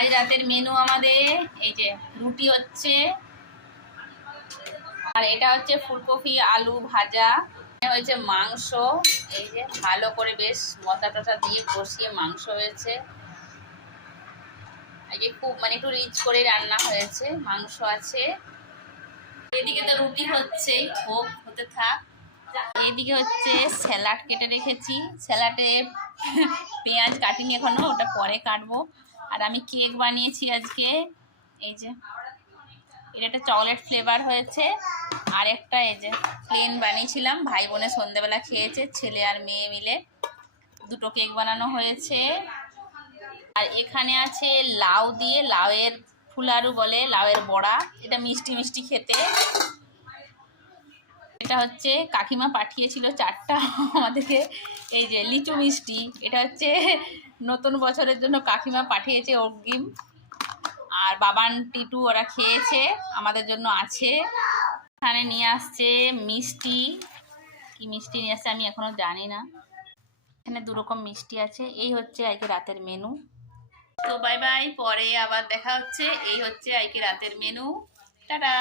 আজ রাতের মেনু আমাদের এই যে রুটি হচ্ছে, আর এটা হচ্ছে ফুলকপি আলু ভাজা, হয়েছে মাংস। এই যে ভালো করে বেশ মশলা টসা দিয়ে কষিয়ে মাংস হয়েছে। আজকে খুব একটু রিচ করে রান্না হয়েছে, মাংস আছে। এদিকে তো রুটি হচ্ছেই, হতে থাক। এইদিকে হচ্ছে স্যালাড কেটে রেখেছি, স্যালাডে পেঁয়াজ কাটিনি এখনো, ওটা পরে কাটবো। আর আমি কেক বানিয়েছি আজকে, এই যে এটা একটা চকলেট ফ্লেভার হয়েছে, আর একটা এই যে প্লেন বানিয়েছিলাম, ভাই বোনে সন্ধ্যেবেলা খেয়েছে, ছেলে আর মেয়ে মিলে। দুটো কেক বানানো হয়েছে। আর এখানে আছে লাউ দিয়ে, লাউয়ের ফুলারু বলে, লাউয়ের বড়া, এটা মিষ্টি মিষ্টি খেতে। এটা হচ্ছে কাকিমা পাঠিয়েছিল 4টা আমাদেরকে, এই যে লিচু মিষ্টি, এটা হচ্ছে নতুন বছরের জন্য কাকিমা পাঠিয়েছে অগ্রিম। আর বাবান টিটু ওরা খেয়েছে, আমাদের জন্য আছে। এখানে নিয়ে আসছে মিষ্টি, কি মিষ্টি নিয়ে আসছে আমি এখনো জানি না। এখানে 2 রকম মিষ্টি আছে। এই হচ্ছে আজকে রাতের মেনু। তো বাই বাই, পরে আবার দেখা হচ্ছে। এই হচ্ছে আজকে রাতের মেনু, টাটা।